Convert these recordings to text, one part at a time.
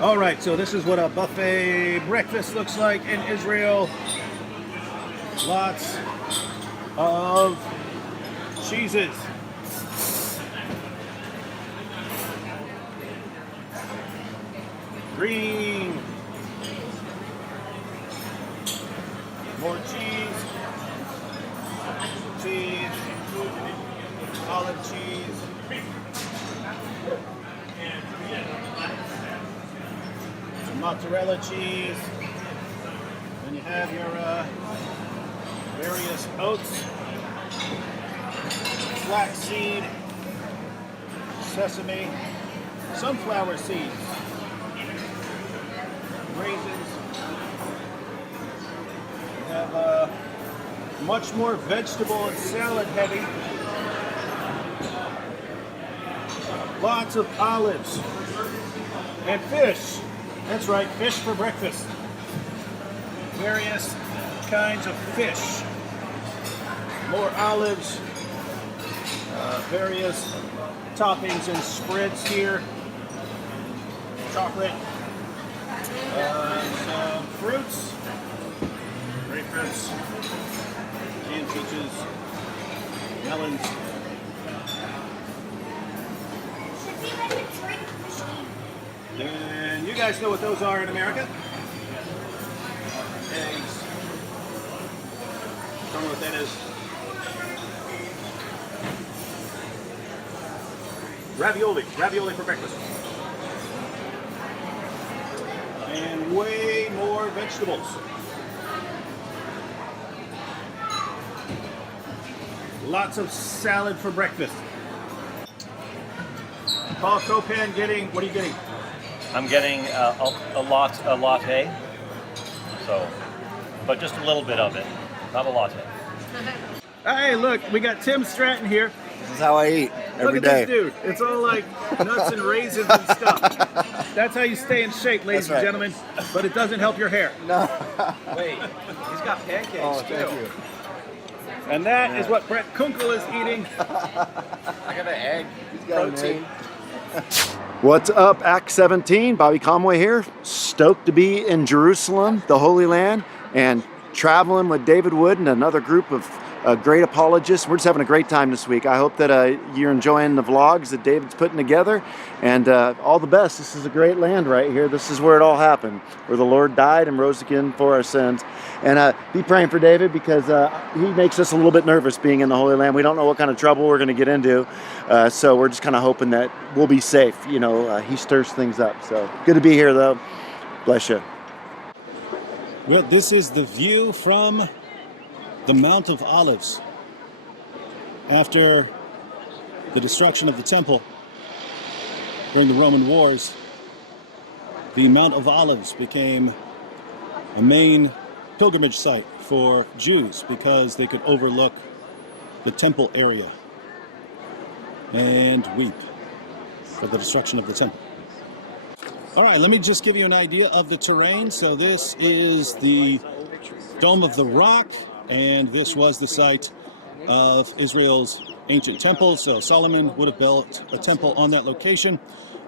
All right, so this is what a buffet breakfast looks like in Israel. Lots of cheeses. Green. More cheese. Cheese. Olive cheese. Some mozzarella cheese. Then you have your various oats, flaxseed, sesame, sunflower seeds, raisins. We have much more vegetable and salad heavy. Lots of olives and fish. That's right, fish for breakfast. Various kinds of fish. More olives, various toppings and spreads here. Chocolate, some fruits, grapefruits, and peaches, melons. And you guys know what those are in America? Eggs. Don't know what that is. Ravioli for breakfast. And way more vegetables. Lots of salad for breakfast. Paul Copan getting, what are you getting? I'm getting a latte, so, but just a little bit of it, not a latte. Hey, look, we got Tim Stratton here. This is how I eat every Look day. at this dude. It's all like nuts and raisins and stuff. That's how you stay in shape, ladies That's right. and gentlemen. But it doesn't help your hair. No. Wait, he's got pancakes Oh, too. thank you. And that is what Brett Kunkel is eating. I got an egg. He's got an Protein. What's up, Act 17? Bobby Conway here. Stoked to be in Jerusalem, the Holy Land, and traveling with David Wood and another group of great apologists. We're just having a great time this week. I hope that you're enjoying the vlogs that David's putting together, and all the best. This is a great land right here. This is where it all happened, where the Lord died and rose again for our sins. And be praying for David, because he makes us a little bit nervous being in the Holy Land. We don't know what kind of trouble we're going to get into, so we're just kind of hoping that we'll be safe. You know, he stirs things up. So good to be here, though. Bless you. Well, this is the view from the Mount of Olives. After the destruction of the temple during the Roman wars, the Mount of Olives became a main pilgrimage site for Jews because they could overlook the temple area and weep for the destruction of the temple. All right, let me just give you an idea of the terrain. So this is the Dome of the Rock, and this was the site of Israel's ancient temple. So Solomon would have built a temple on that location,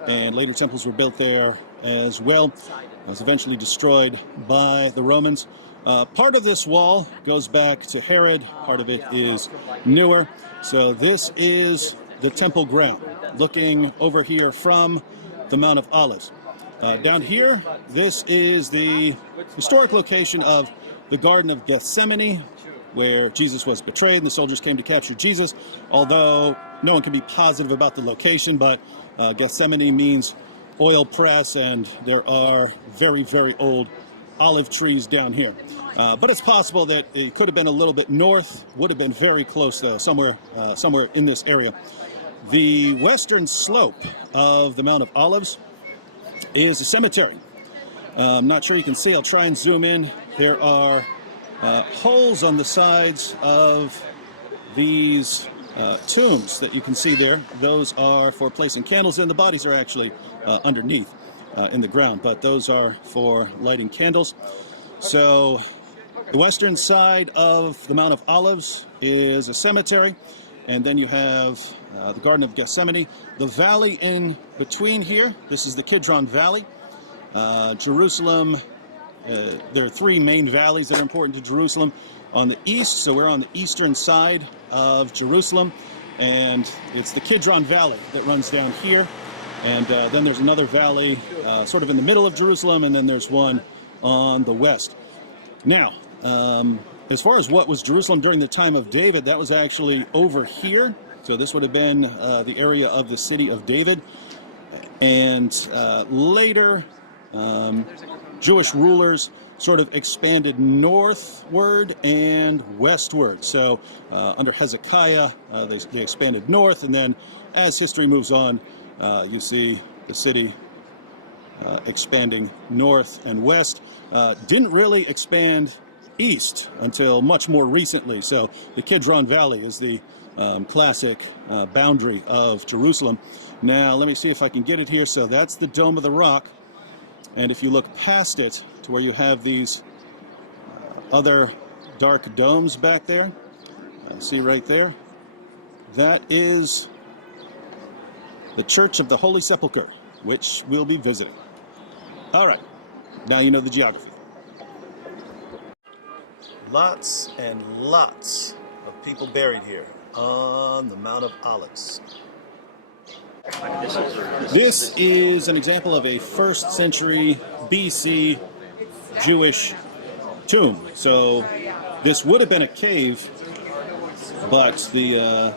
and later temples were built there as well. It was eventually destroyed by the Romans. Part of this wall goes back to Herod, part of it is newer. So this is the temple ground, looking over here from the Mount of Olives. Down here, this is the historic location of the Garden of Gethsemane, where Jesus was betrayed and the soldiers came to capture Jesus. Although no one can be positive about the location, but Gethsemane means oil press, and there are very, very old olive trees down here. But it's possible that it could have been a little bit north, would have been very close though, somewhere in this area. The western slope of the Mount of Olives is a cemetery. I'm not sure you can see. I'll try and zoom in. There are holes on the sides of these tombs that you can see there. Those are for placing candles in. The bodies are actually underneath in the ground, but those are for lighting candles. So the western side of the Mount of Olives is a cemetery, and then you have the Garden of Gethsemane. The valley in between here, this is the Kidron Valley, Jerusalem, there are three main valleys that are important to Jerusalem. On the east, so we're on the eastern side of Jerusalem, and it's the Kidron Valley that runs down here. And then there's another valley sort of in the middle of Jerusalem, and then there's one on the west. Now, as far as what was Jerusalem during the time of David, that was actually over here. So this would have been the area of the city of David. And later, Jewish rulers sort of expanded northward and westward. So under Hezekiah, they expanded north, and then as history moves on, you see the city expanding north and west. Didn't really expand east until much more recently. So the Kidron Valley is the classic boundary of Jerusalem. Now, let me see if I can get it here. So that's the Dome of the Rock. And if you look past it to where you have these other dark domes back there, see right there, that is the Church of the Holy Sepulchre, which we'll be visiting. All right, now you know the geography. Lots and lots of people buried here on the Mount of Olives. This is an example of a 1st century BC Jewish tomb. So this would have been a cave, but the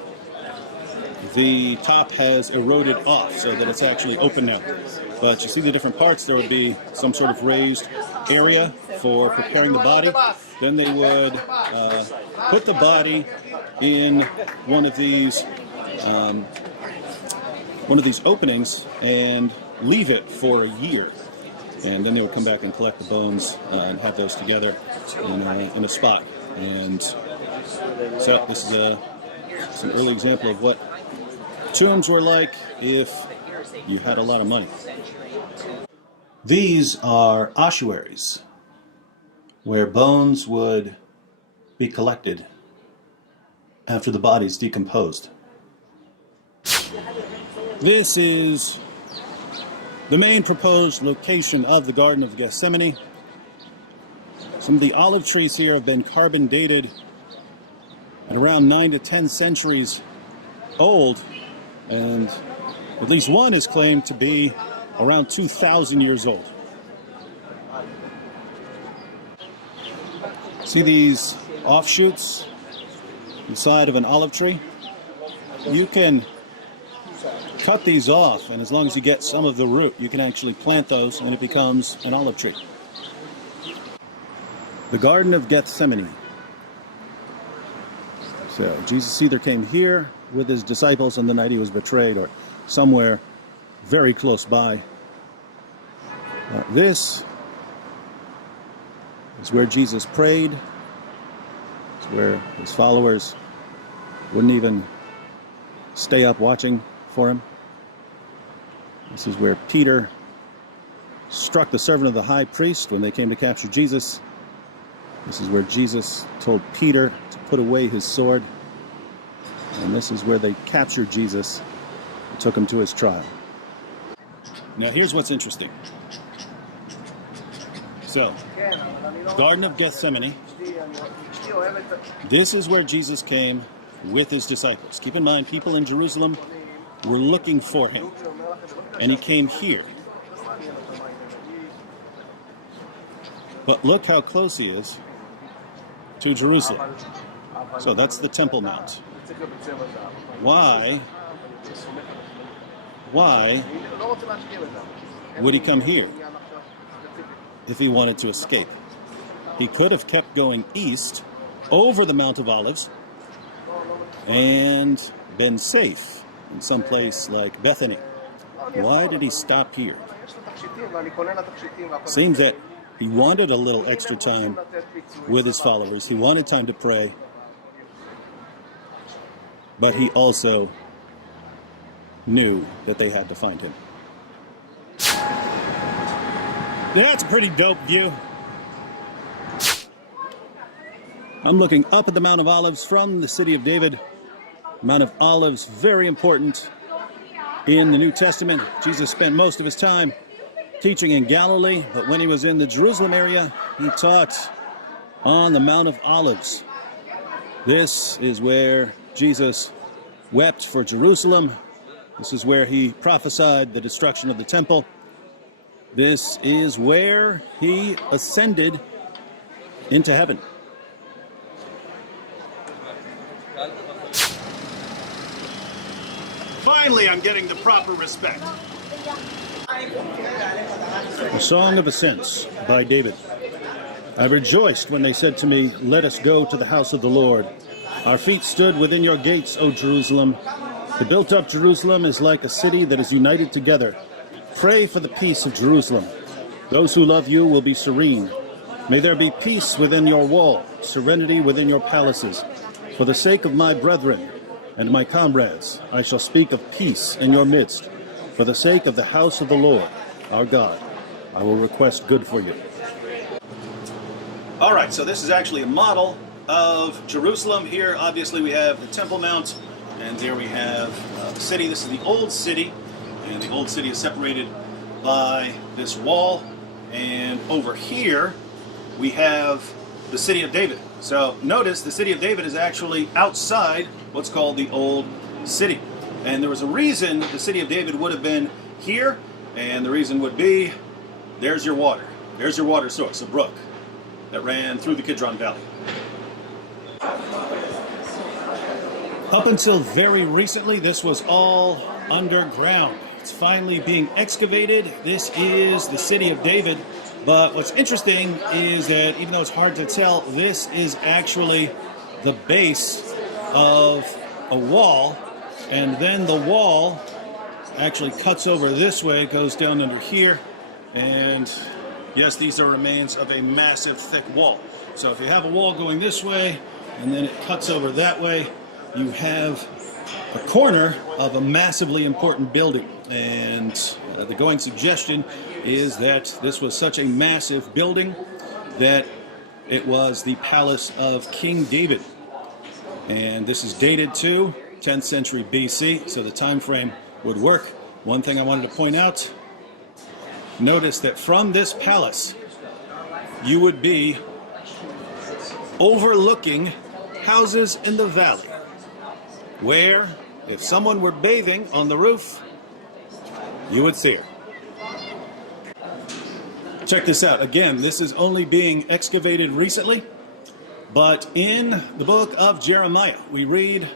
top has eroded off so that it's actually open now. But you see the different parts. There would be some sort of raised area for preparing the body. Then they would put the body in one of these openings and leave it for a year. And then they would come back and collect the bones and have those together in a spot. And so this is an early example of what tombs were like if you had a lot of money. These are ossuaries, where bones would be collected after the body's decomposed. This is the main proposed location of the Garden of Gethsemane. Some of the olive trees here have been carbon dated at around 9 to 10 centuries old, and at least one is claimed to be around 2,000 years old. See these offshoots inside of an olive tree? You can cut these off, and as long as you get some of the root, you can actually plant those and it becomes an olive tree. The Garden of Gethsemane. So Jesus either came here with his disciples on the night he was betrayed, or somewhere very close by. This is where Jesus prayed. It's where his followers wouldn't even stay up watching for him. This is where Peter struck the servant of the high priest when they came to capture Jesus. This is where Jesus told Peter to put away his sword. And this is where they captured Jesus and took him to his trial. Now here's what's interesting. So, Garden of Gethsemane. This is where Jesus came with his disciples. Keep in mind, people in Jerusalem were looking for him, and he came here. But look how close he is to Jerusalem. So that's the Temple Mount. Why would he come here if he wanted to escape? He could have kept going east over the Mount of Olives and been safe in some place like Bethany. Why did he stop here? Seems that he wanted a little extra time with his followers. He wanted time to pray. But he also knew that they had to find him. That's a pretty dope view. I'm looking up at the Mount of Olives from the city of David. Mount of Olives, very important in the New Testament. Jesus spent most of his time teaching in Galilee, but when he was in the Jerusalem area, he taught on the Mount of Olives. This is where Jesus wept for Jerusalem. This is where he prophesied the destruction of the temple. This is where he ascended into heaven. Finally, I'm getting the proper respect. The Song of Ascents by David. I rejoiced when they said to me, "Let us go to the house of the Lord." Our feet stood within your gates, O Jerusalem. The built-up Jerusalem is like a city that is united together. Pray for the peace of Jerusalem. Those who love you will be serene. May there be peace within your wall, serenity within your palaces. For the sake of my brethren and my comrades, I shall speak of peace in your midst. For the sake of the house of the Lord, our God, I will request good for you. All right, so this is actually a model of Jerusalem. Here, obviously, we have the Temple Mount, and there we have the city. This is the Old City, and the Old City is separated by this wall. And over here, we have the City of David. So notice the City of David is actually outside what's called the Old City. And there was a reason the City of David would have been here, and the reason would be, there's your water. There's your water source, a brook that ran through the Kidron Valley. Up until very recently, this was all underground. It's finally being excavated. This is the City of David. But what's interesting is that even though it's hard to tell, this is actually the base of a wall. And then the wall actually cuts over this way, goes down under here. And yes, these are remains of a massive thick wall. So if you have a wall going this way, and then it cuts over that way, you have a corner of a massively important building. And the going suggestion is that this was such a massive building that it was the palace of King David. And this is dated to 10th century BC, so the time frame would work. One thing I wanted to point out, notice that from this palace, you would be overlooking houses in the valley, where if someone were bathing on the roof, you would see her. Check this out. Again, this is only being excavated recently, but in the book of Jeremiah, we read,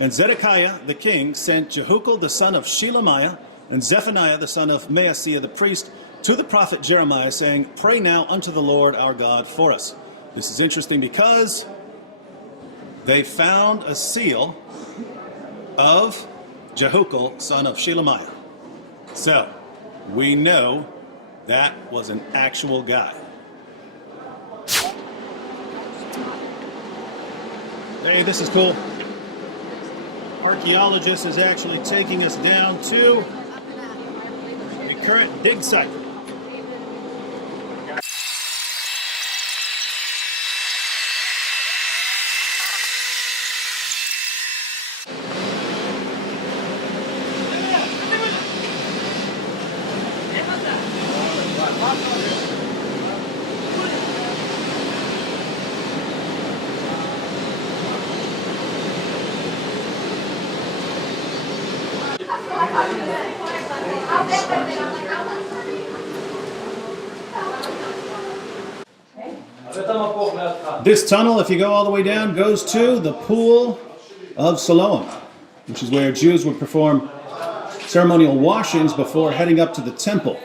"And Zedekiah the king sent Jehukal the son of Shelemiah and Zephaniah the son of Maaseiah the priest to the prophet Jeremiah, saying, Pray now unto the Lord our God for us." This is interesting because they found a seal of Jehukal son of Shelemiah. So, we know that was an actual guy. Hey, this is cool. Archaeologist is actually taking us down to the current dig site. This tunnel, if you go all the way down, goes to the Pool of Siloam, which is where Jews would perform ceremonial washings before heading up to the temple.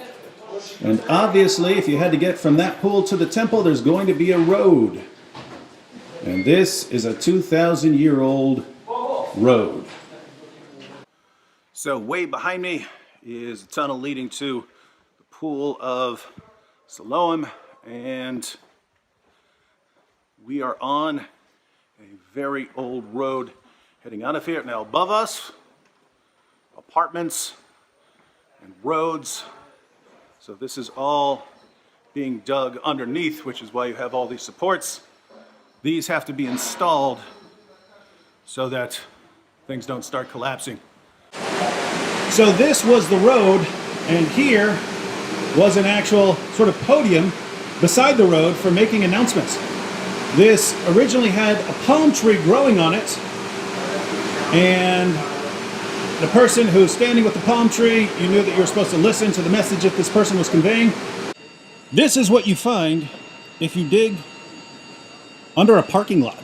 And obviously, if you had to get from that pool to the temple, there's going to be a road. And this is a 2,000-year-old road. So way behind me is a tunnel leading to the Pool of Siloam, and we are on a very old road heading out of here. Now above us, apartments and roads. So this is all being dug underneath, which is why you have all these supports. These have to be installed so that things don't start collapsing. So this was the road, and here was an actual sort of podium beside the road for making announcements. This originally had a palm tree growing on it, and the person who's standing with the palm tree, you knew that you were supposed to listen to the message that this person was conveying. This is what you find if you dig under a parking lot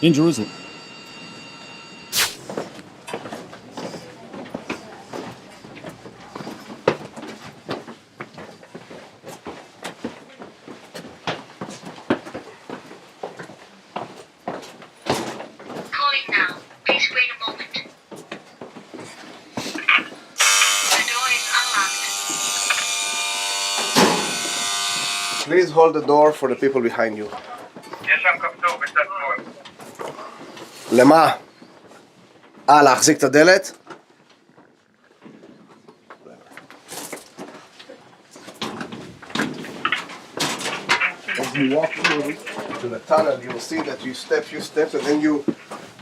in Jerusalem. Calling now. Please wait a moment. The door is unlocked. Please hold the door for the people behind you. יש שם כפתור בצד שמאל. למה? להחזיק את הדלת? As you walk through to the tunnel, you will see that you step few steps and then you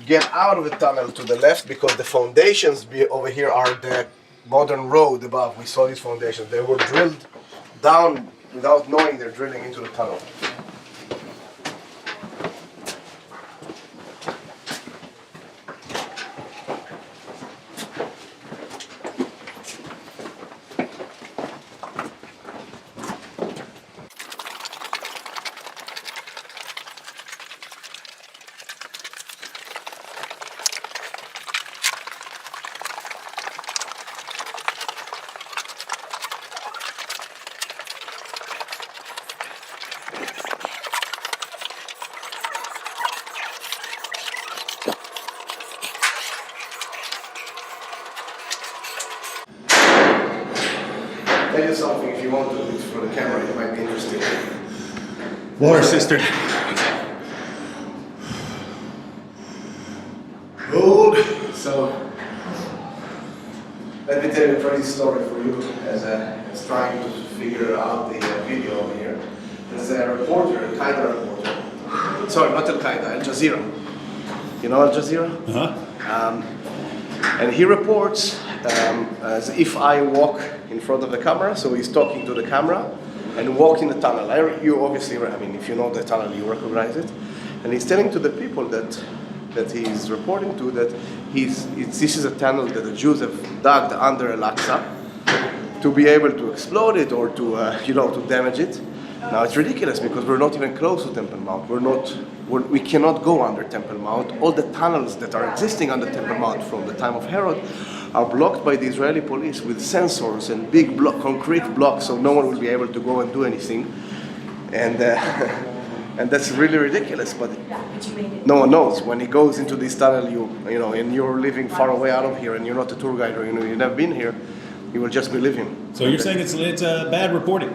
get out of the tunnel to the left because the foundations over here are the modern road above. We saw these foundations. They were drilled down without knowing they're drilling into the tunnel. Tell you something, if you want to do it for the camera, it might be interesting. Water, sister. Good. So, let me tell you a crazy story for you as trying to figure out the video over here. There's a reporter, Al Qaeda reporter. Sorry, not Al Qaeda, Al Jazeera. You know Al Jazeera? Uh-huh. And he reports as if I walk in front of the camera, so he's talking to the camera and walk in the tunnel. You obviously, I mean, if you know the tunnel, you recognize it. And he's telling to the people that he's reporting to that this is a tunnel that the Jews have dug under Al-Aqsa to be able to explode it or to to damage it. Now it's ridiculous because we're not even close to Temple Mount. We cannot go under Temple Mount. All the tunnels that are existing under Temple Mount from the time of Herod are blocked by the Israeli police with sensors and big concrete blocks, so no one will be able to go and do anything. And and that's really ridiculous. But no one knows when he goes into this tunnel. And you're living far away out of here, and you're not a tour guide or you've never been here. You will just be living. So you're saying it's bad reporting?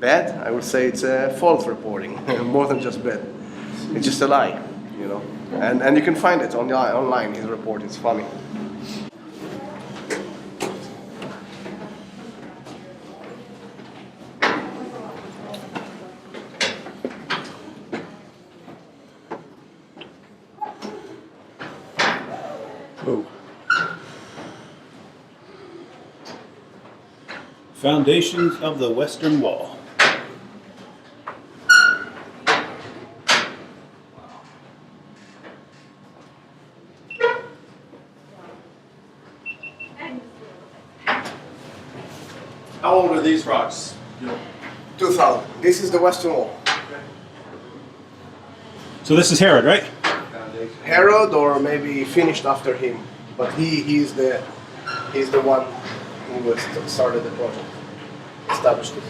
Bad? I would say it's false reporting, more than just bad. It's just a lie, And you can find it online, his report. It's funny. Oh. Foundations of the Western Wall. How old are these rocks? 2000. This is the Western Wall. So this is Herod, right? Herod, or maybe finished after him, but he's the one who started the project, established it.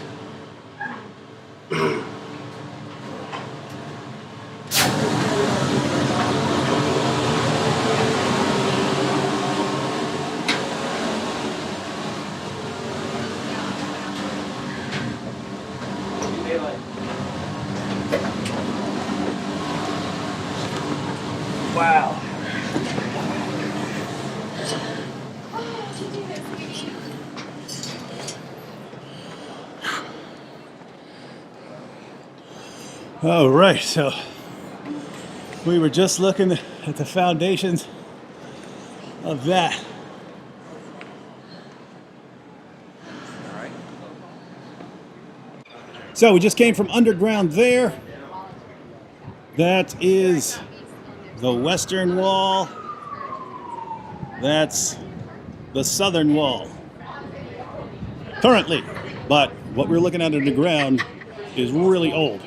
Wow. All right, so we were just looking at the foundations of that. All right. So we just came from underground there. That is the western wall. That's the southern wall. Currently. But what we're looking at underground is really old.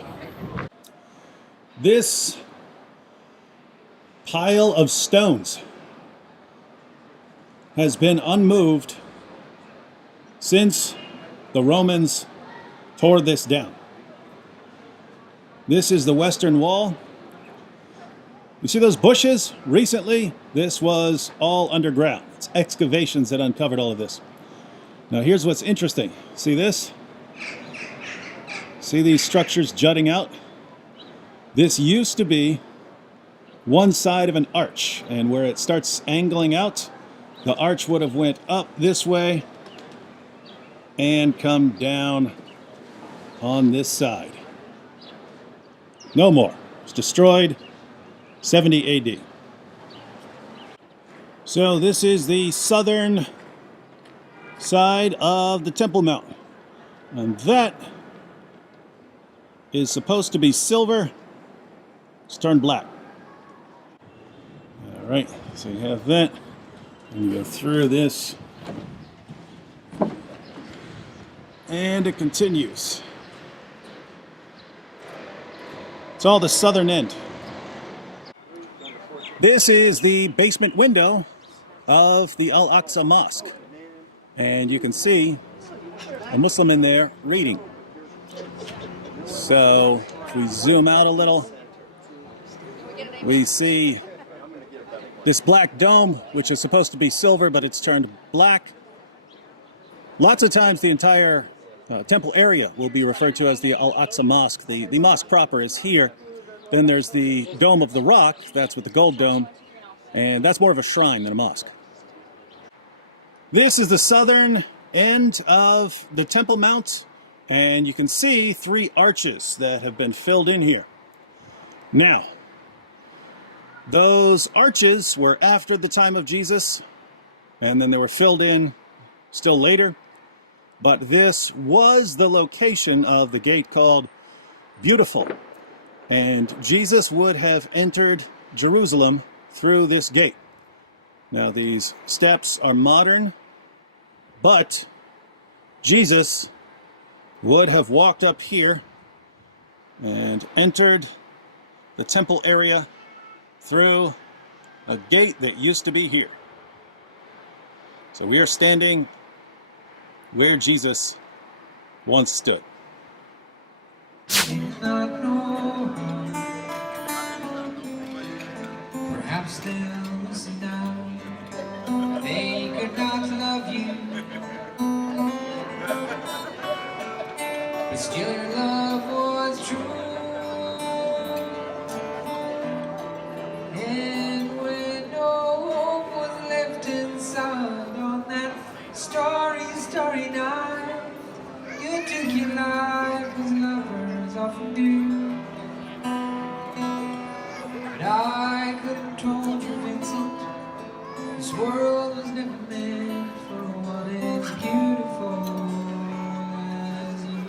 This pile of stones has been unmoved since the Romans tore this down. This is the western wall. You see those bushes? Recently, this was all underground. It's excavations that uncovered all of this. Now here's what's interesting. See this? See these structures jutting out? This used to be one side of an arch, and where it starts angling out, the arch would have went up this way and come down on this side. No more. It's destroyed 70 AD. So this is the southern side of the Temple Mount. And that is supposed to be silver. It's turned black. All right, so you have that. And you go through this. And it continues. It's all the southern end. This is the basement window of the Al-Aqsa Mosque. And you can see a Muslim in there reading. So if we zoom out a little, we see this black dome, which is supposed to be silver, but it's turned black. Lots of times the entire temple area will be referred to as the Al-Aqsa Mosque. The mosque proper is here. Then there's the Dome of the Rock, that's with the gold dome, and that's more of a shrine than a mosque. This is the southern end of the Temple Mount, and you can see 3 arches that have been filled in here. Now, those arches were after the time of Jesus, and then they were filled in still later. But this was the location of the gate called Beautiful. And Jesus would have entered Jerusalem through this gate. Now these steps are modern, but Jesus would have walked up here and entered the temple area through a gate that used to be here. So we are standing where Jesus once stood. Perhaps they'll listen now. They could not love you, but still your love was true. And when no hope was left inside on that starry, starry night, you took your life as lovers often do. But I could have told you, Vincent, this world was never meant for one as beautiful as you.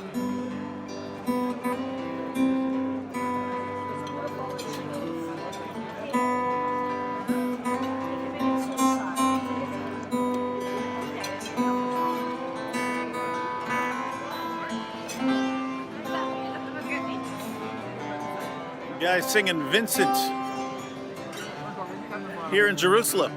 Guys singing Vincent here in Jerusalem.